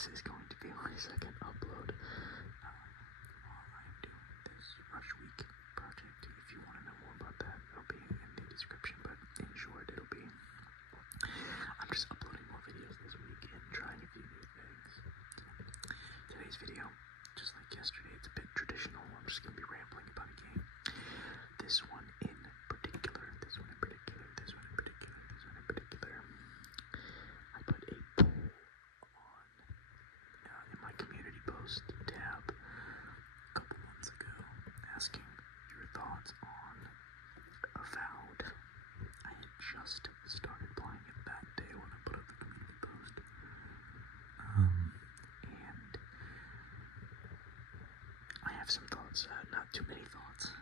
this is going to be my second upload while I'm doing this Rush Week project. If you want to know more about that, it'll be in the description, but in short, I'm just uploading more videos this week and trying a few new things. Today's video, just like yesterday, it's a bit traditional. I'm just going to be rambling about a game. This one in particular, I put a poll on in my community post tab a couple months ago asking your thoughts on Avowed. I had just started playing it that day when I put up the community post. And I have some thoughts, not too many thoughts.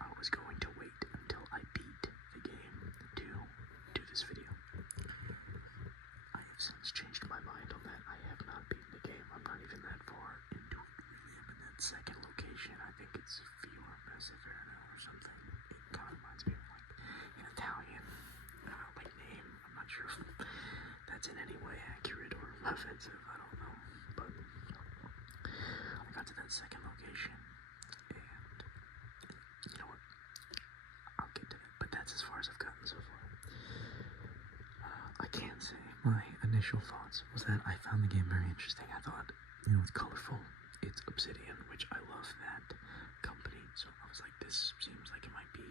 I was going to wait until I beat the game to do this video. I have since changed my mind on that. I have not beaten the game. I'm not even that far into it, really. I'm in that second location. I think it's Fiormassiverno or something. It kind of reminds me of like an Italian name. I'm not sure if that's in any way accurate or offensive. I don't know. But I got to that second location, and you know what? I'll get to it. But that's as far as I've gotten so far. I can say my initial thoughts was that I found the game very interesting. I thought, it's colorful. It's Obsidian, which I love that company. So I was like, this seems like it might be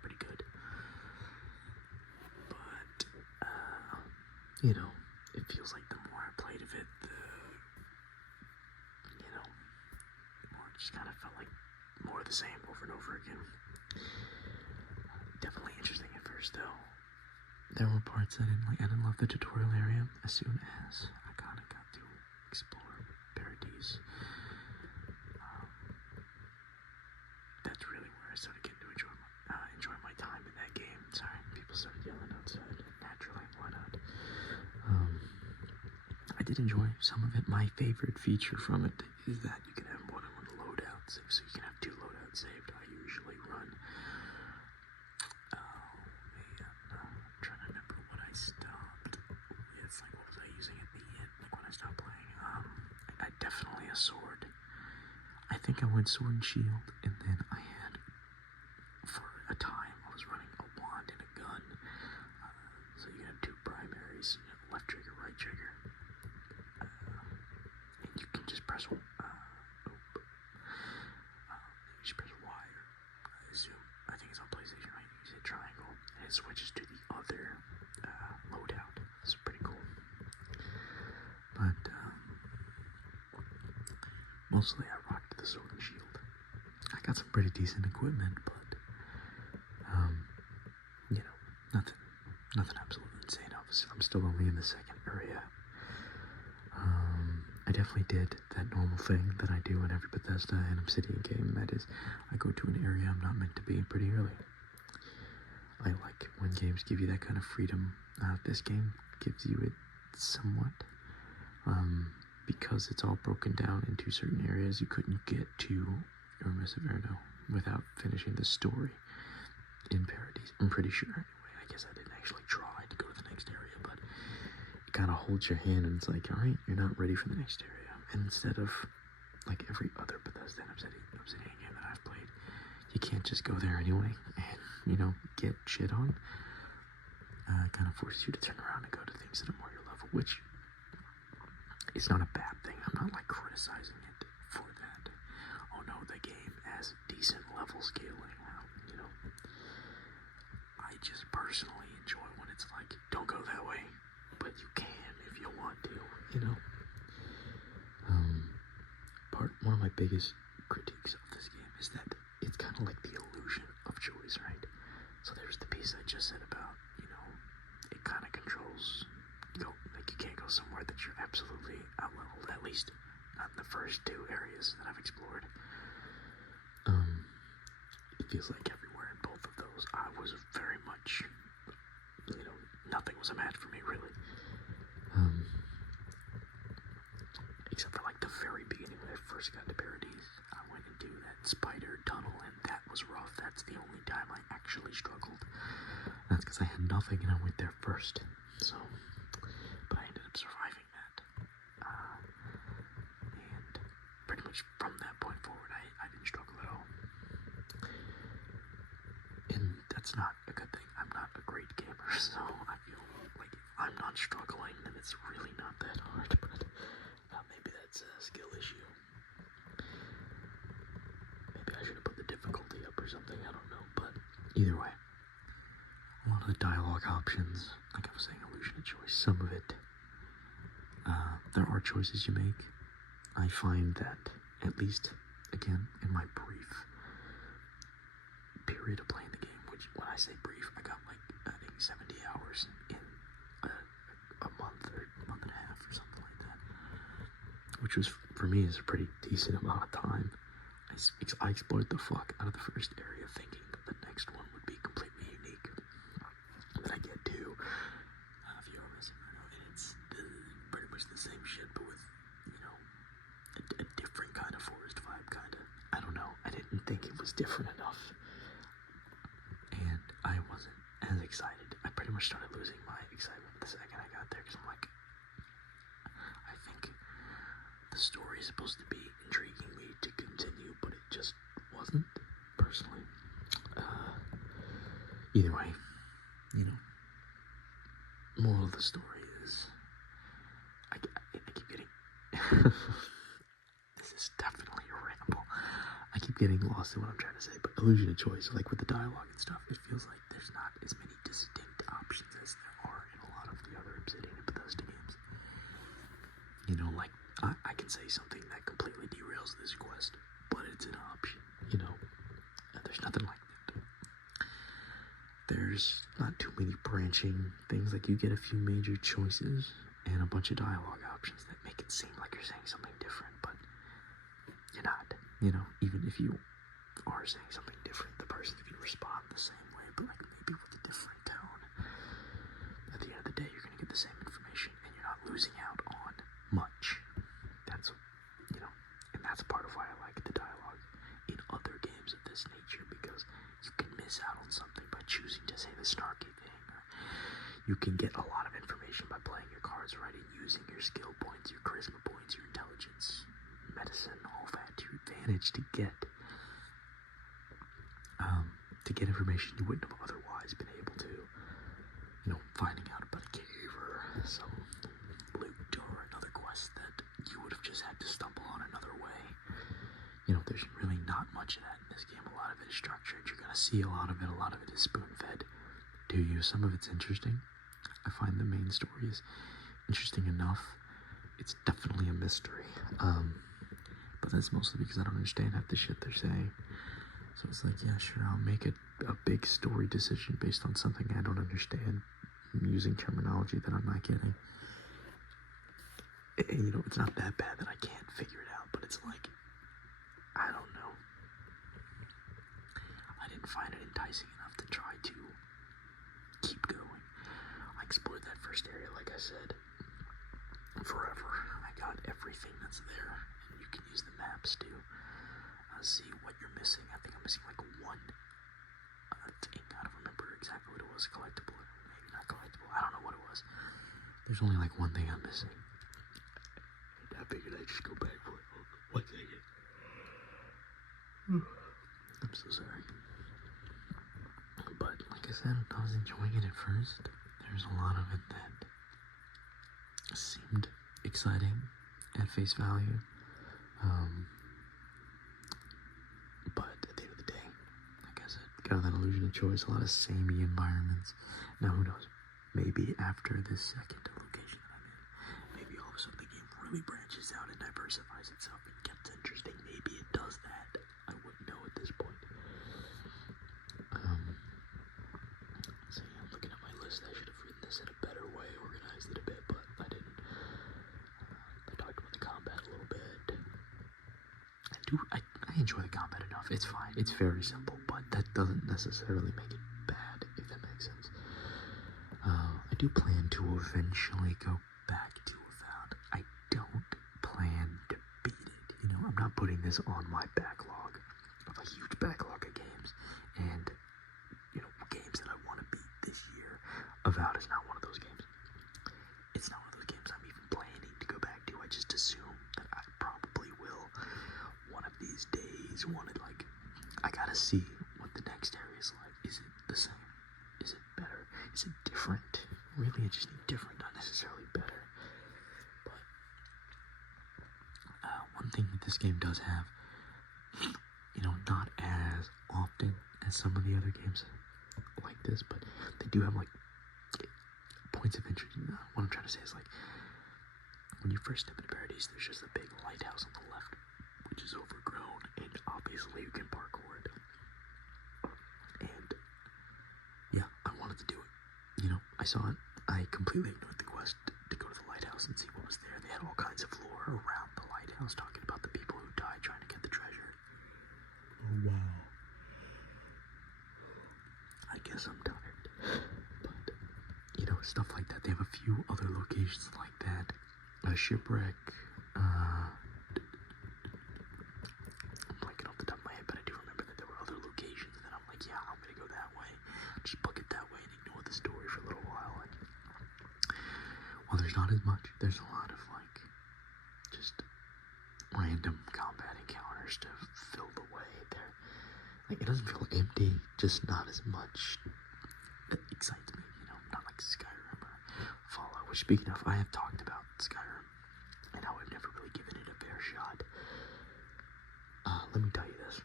pretty good. But, it feels like the more I played of it, the more it just kind of felt like more of the same over and over again. Definitely interesting at first, though. There were parts I didn't like. I didn't love the tutorial area. As soon as I kind of got to explore Paradise, that's really where I started getting to enjoy my time in that game. Sorry, people started yelling outside. Naturally, why not? I did enjoy some of it. My favorite feature from it is that you can have more than one loadout save, so you can have 2 loadouts saved. I usually run. I'm trying to remember when I stopped. It's like, what was I using at the end? Like when I stopped playing. I definitely a sword. I think I went sword and shield, and then I had, for a time, I was running a wand and a gun. So you can have 2 primaries, left trigger, right trigger. And you can just press Y, I assume. I think it's on PlayStation, right? You hit triangle, and it switches to the other loadout. It's pretty cool. But mostly I rocked the sword and shield. I got some pretty decent equipment, but nothing absolutely insane. I'm still only in the second area. I definitely did that normal thing that I do in every Bethesda and Obsidian game. That is, I go to an area I'm not meant to be pretty early. I like when games give you that kind of freedom. This game gives you it somewhat. Because it's all broken down into certain areas, you couldn't get to Fiormassiverno without finishing the story in Paradise. I'm pretty sure, anyway. I guess I didn't actually try to go to the next area, but it kind of holds your hand and it's like, alright, you're not ready for the next area. And instead of, like every other Bethesda and Obsidian game that I've played, you can't just go there anyway and, get shit on. Kind of forces you to turn around and go to things that are more your level, which it's not a bad thing. I'm not like criticizing it for that. Oh no, the game has decent level scaling. I just personally enjoy when it's like, don't go that way, but you can if you want to, One of my biggest critiques of this game is that it's kind of like the illusion of choice, right? So there's the piece I just said about, it kind of controls, you can't go somewhere that you're absolutely out-leveled, at least not in the first 2 areas that I've explored. It feels like everywhere in both of those, I was very much, nothing was a match for me, really. Except for like the very beginning when I first got to Paradise, I went into that spider tunnel, and that was rough. That's the only time I actually struggled. That's because I had nothing and I went there first. So, but I ended up surviving that. much from that point forward, I didn't struggle at all. And that's not a good thing. I'm not a great gamer, so I feel like if I'm not struggling, then it's really not that hard, but maybe that's a skill issue. Maybe I should have put the difficulty up or something, I don't know, but either way. A lot of the dialogue options, like I was saying, illusion of choice, some of it, there are choices you make. I find that, at least, again, in my brief period of playing the game, which, when I say brief, I got like, I think 70 hours in a month or month and a half or something like that, which was, for me, is a pretty decent amount of time. I explored the fuck out of the first area, thinking that the next one would be completely unique. Then I get to Avowed, and it's pretty much the same shit, but with, you know, a different kind of forest vibe, kind of. I don't know. I didn't think it was different enough, and I wasn't as excited. I pretty much started losing my excitement the second I got there, because I'm like, I think the story is supposed to be intriguing me to continue, but it just wasn't, personally. Either way, you know, moral of the story is, I keep getting, this is definitely a ramble. I keep getting lost in what I'm trying to say, but illusion of choice, like with the dialogue and stuff, it feels like there's not as many distinct options as there are in a lot of the other Obsidian and Bethesda games. You know, like, I can say something that completely derails this quest, but it's an option, you know, and there's nothing like that. There's not too many branching things, like you get a few major choices and a bunch of dialogue options that make it seem like you're saying something different, but you're not, you know, even if you are saying something different, the person's gonna respond the same way, but like maybe with a different tone. At the end of the day, you're gonna get the same information, and you're not losing out on much. That's, you know, and that's part of why I like the dialogue in other games of this nature, because you can miss out on something by choosing to say the snarky thing, or you can get a lot of information by playing your cards right and using your skill points, your charisma points, your intelligence, medicine, all that to your advantage to get information you wouldn't have otherwise been able to, you know, finding out about a cave or some loot or another quest that you would have just had to stumble on another way. You know, there's really not much of that in this game. A lot of it is structured. You're gonna see a lot of it is spoon-fed to you. Some of it's interesting. I find the main story is interesting enough. It's definitely a mystery. But that's mostly because I don't understand half the shit they're saying. So it's like, yeah, sure, I'll make a big story decision based on something I don't understand, using terminology that I'm not getting. And, you know, it's not that bad that I can't figure it out, but it's like, I don't know. I didn't find it enticing enough to try to keep going. I explored that first area, like I said, forever. I got everything that's there, and you can use the maps to see what you're missing. I think I'm missing like one thing. I don't remember exactly what it was, collectible, or maybe not collectible. I don't know what it was. There's only like one thing I'm missing. And I figured I'd just go back for it. 1 second. I'm so sorry. But like I said, I was enjoying it at first. There's a lot of it that seemed exciting at face value. But at the end of the day, like I said, got that illusion of choice, a lot of samey environments. Now who knows? Maybe after this second location that I'm in, maybe all of a sudden the game really branches out and diversifies itself and gets interesting. Maybe it does that. I wouldn't know at this point. So yeah, I'm looking at my list. I should have written this in a better way, organized it a bit, but I didn't. I talked about the combat a little bit. I enjoy the combat enough. It's fine. It's very simple, but that doesn't necessarily make it bad, if that makes sense. I do plan to eventually go back to Avowed. I don't plan to beat it. You know, I'm not putting this on my backlog of a huge backlog of games, and, you know, games that I want to beat this year. Avowed is not one of those games. It's not one of those games I'm even planning to go back to. I just assume that I probably will always wanted, like, I gotta see what the next area is like. Is it the same? Is it better? Is it different? Really interesting, different, not necessarily better. But one thing that this game does have, not as often as some of the other games like this, but they do have like points of interest. What I'm trying to say is, like, when you first step into Paradise, there's just a big lighthouse on the left, which is overgrown, and obviously you can parkour it. And yeah, I wanted to do it. I saw it. I completely ignored the quest to go to the lighthouse and see what was there. They had all kinds of lore around the lighthouse, talking about the people who died trying to get the treasure. Oh wow. I guess I'm tired. But stuff like that. They have a few other locations like that. A shipwreck. I'm blanking off the top of my head, but I do remember that there were other locations that I'm like, yeah, I'm gonna go that way. Just book it that way and ignore the story for a little while. And while there's not as much, there's a lot of like just random combat encounters to fill the way there. Like, it doesn't feel empty, just not as much that excites me, not like Skyrim or Fallout. Which, speaking of, I have talked about Skyrim and how I've never really given it a fair shot. Let me tell you this.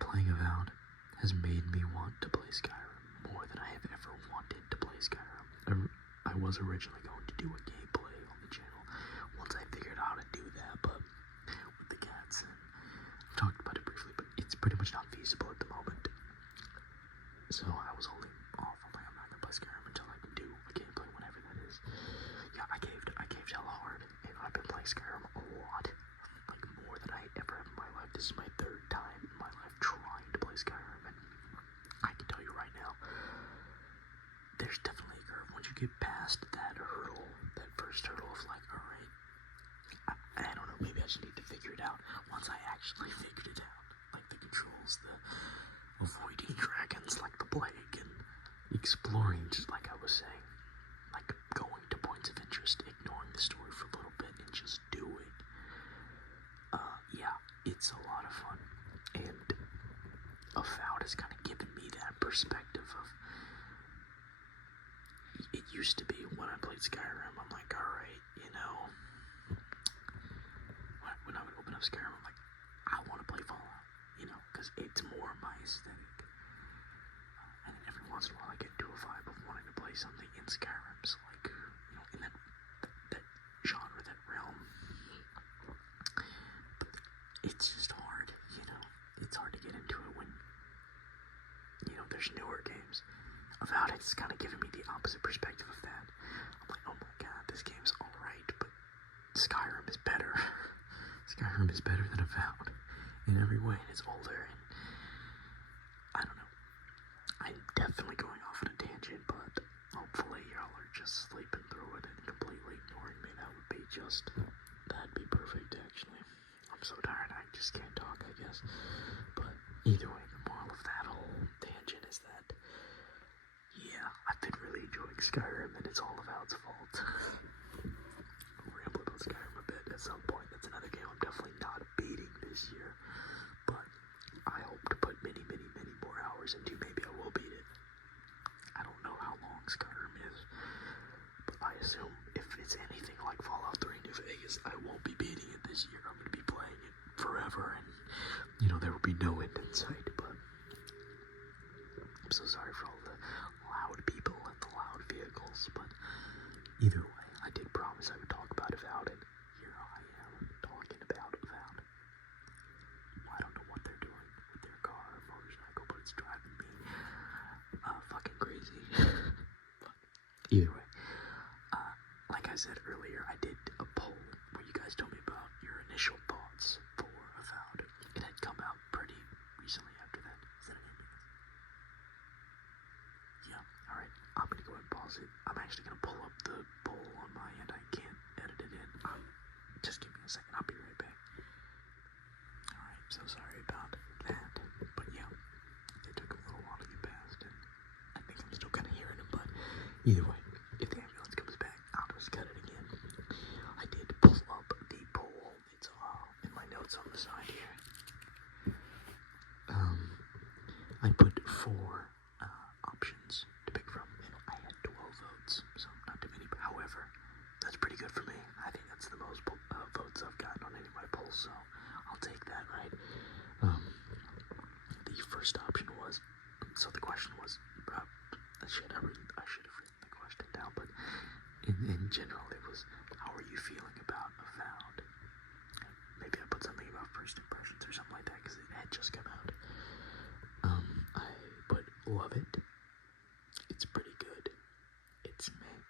Playing Avowed has made me want to play Skyrim more than I have ever wanted to play Skyrim. I was originally going to do a gameplay on the channel once I figured out how to do that, but with the cats, and I've talked about it briefly, but it's pretty much not feasible at the moment. So I was holding off. I'm like, I'm not gonna play Skyrim until I can do a gameplay, whenever that is. Yeah, I caved hella hard, and I've been playing Skyrim a lot, like more than I ever have in my life. This is my third time in my life trying to play Skyrim, and I can tell you right now, there's definitely a curve. Once you get past that hurdle, that first hurdle of like, alright, I don't know, maybe I just need to figure it out. Once I actually figured it out, like the controls, the avoiding dragons like the plague, and exploring, just like I was saying, like going to points of interest, ignoring the story for a little bit, and just doing. Yeah, it's a lot of fun, and Avowed has kind of given me that perspective of, it used to be when I played Skyrim, I'm like, alright, when I would open up Skyrim, I'm like, I want to play Fallout, because it's more my aesthetic. And then every once in a while I get into a vibe of wanting to play something in Skyrim, so like, in that genre, that realm. But it's just hard, it's hard to get into it when, there's newer games. Avowed, it's kind of giving me the opposite perspective of that. I'm like, oh my god, this game's alright, but Skyrim is better. Skyrim is better than Avowed in every way, and it's older, and I don't know. I'm definitely going off on a tangent, but hopefully y'all are just sleeping through it and completely ignoring me. That'd be perfect, actually. I'm so tired, I just can't talk, I guess. But either way, the moral of that whole tangent is that, yeah, I've been really enjoying Skyrim, and it's all Avowed's fault. I'll ramble about Skyrim a bit at some point. That's another game I'm definitely not beating this year, but I hope to put many, many, many more hours into. Maybe I will beat it. I don't know how long Skyrim is, but I assume if it's anything like Fallout 3 New Vegas, I won't be beating it this year. I'm going to be playing it forever, and there will be no end in sight. But I'm so sorry for all the loud people and the loud vehicles, but either way, I did promise I would talk about Avowed, and here I am talking about Avowed. I don't know what they're doing with their car or motorcycle, but it's driving me fucking crazy. But either way, like I said earlier, I did a poll where you guys told me about your initial thoughts for Avowed. It had come out pretty recently after that. Is that an ending? Yeah, alright. I'm gonna go ahead and pause it. I'm actually gonna pull up the poll on my end. I can't edit it in. Just give me a second. I'll be right back. Alright, so sorry about that. But yeah, it took a little while to get past, and I think I'm still kind of hearing them, but either way, if the ambulance comes back, I'll just cut it again. I did pull up the poll. It's in my notes on the side here. first option was, so the question was, I should have written the question down, but in general it was, how are you feeling about Avowed? Maybe I put something about first impressions or something like that, because it had just come out. I put love it, it's pretty good, it's meh,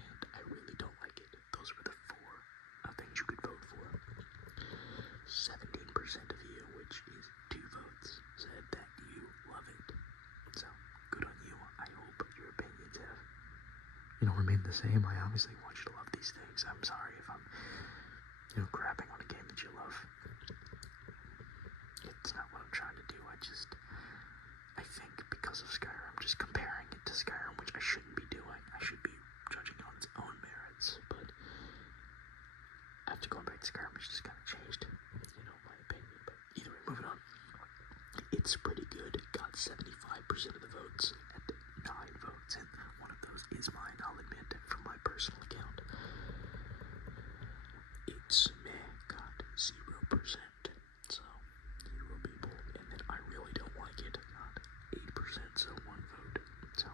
and I really don't like it. Those were the four things you could vote for. 17% of you, which is 2 votes, said that you love it. So, good on you. I hope your opinions have, remained the same. I obviously want you to love these things. I'm sorry if I'm, crapping on a game that you love. It's not what I'm trying to do. I think because of Skyrim, just comparing it to Skyrim, which I shouldn't be doing. I should be judging on its own merits, but after going back to Skyrim, it's just kind of changed, my opinion. But either way, moving on. It's pretty good. It got 75% of the votes and 9 votes, and one of those is mine, I'll admit, from my personal account. It's meh, got 0%, so 0 people, and then I really don't like it, got 8%, so 1 vote. So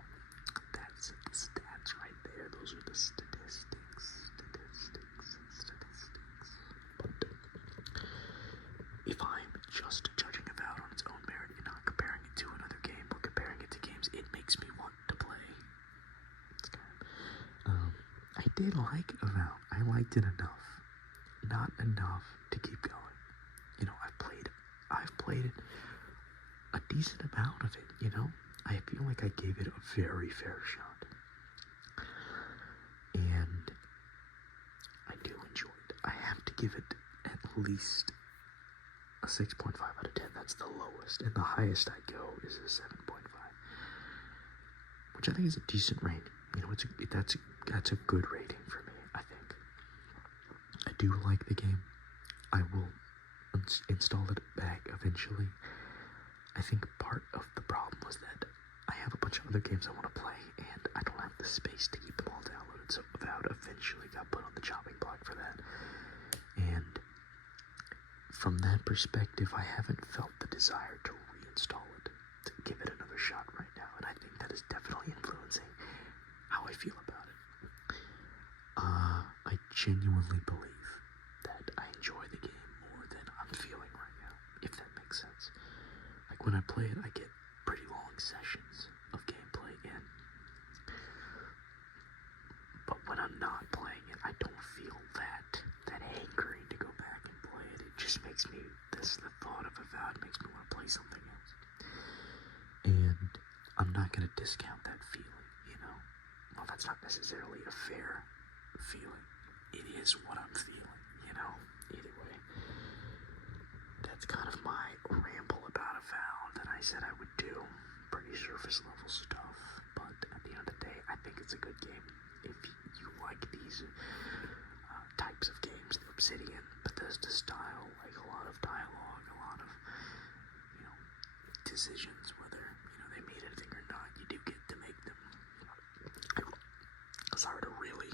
that's the stats right there. Those are the statistics. But if I'm just judging Avowed on its own merit and not comparing it to another game or comparing it to games it makes me want to play, it's I did like Avowed. I liked it enough. Not enough to keep going. I've played it a decent amount of it, I feel like I gave it a very fair shot. And I do enjoy it. I have to give it at least a 6.5 out of 10. That's the lowest. And the highest I go is a 7.5. Which I think is a decent rating. That's a good rating for me, I think. I do like the game. I will install it back eventually. I think part of the problem was that I have a bunch of other games I want to play, and I don't have the space to keep them all downloaded, so Avowed eventually got put on the chopping block for that. And from that perspective, I haven't felt the desire to reinstall it, to give it another shot right now, and I think that is definitely influencing how I feel about it. I genuinely believe that I enjoy the game more than I'm feeling right now, if that makes sense. Like when I play it, I get pretty long sessions of gameplay in. But when I'm not playing it, I don't feel that hankering to go back and play it. It just makes me, the thought of Avowed makes me want to play something else. And I'm not going to discount that feeling, Well, that's not necessarily a fair feeling. It is what I'm feeling, Either way. That's kind of my ramble about Avowed that I said I would do. Pretty surface level stuff, but at the end of the day, I think it's a good game. If you like these types of games, the Obsidian, Bethesda style, like a lot of dialogue, a lot of, decisions, whether, they mean anything or not, you do get to make them. Sorry to really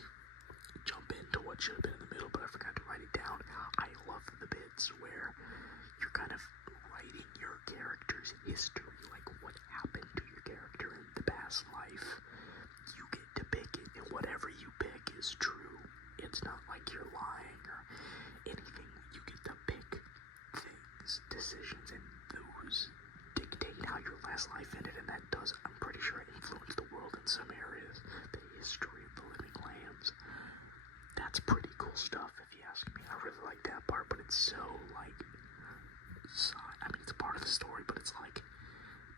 jump into what should have been in the middle, but I forgot to write it down. I love the bits where you're kind of writing your character's history, like what happened to your character in the past life. You get to pick it, and whatever you pick is true. It's not like you're lying or anything. You get to pick things, decisions, and those dictate how your last life ended, and that does, I'm pretty sure, influence the world in some areas. The history of the living lambs. That's pretty cool stuff, if you ask me. I really like that part, but it's so, it's a part of the story, but it's,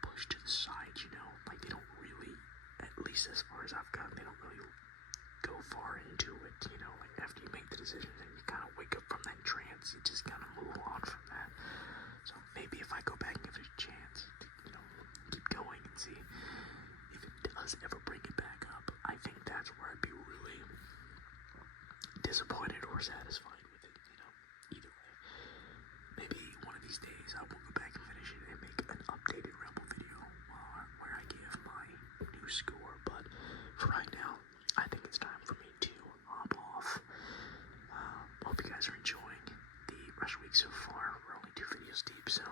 pushed to the side, Like, they don't really, at least as far as I've gotten, they don't really go far into it, Like, after you make the decision, and you kind of wake up from that trance, you just kind of move on from that. So, maybe if I go back and give it a chance, keep going and see if it does ever bring it back up, I think that's where I'd be really disappointed or satisfied with it, either way. Maybe one of these days I will go back and finish it and make an updated Rebel video where I give my new score, but for right now, I think it's time for me to hop off. Hope you guys are enjoying the rush week so far. We're only 2 videos deep, so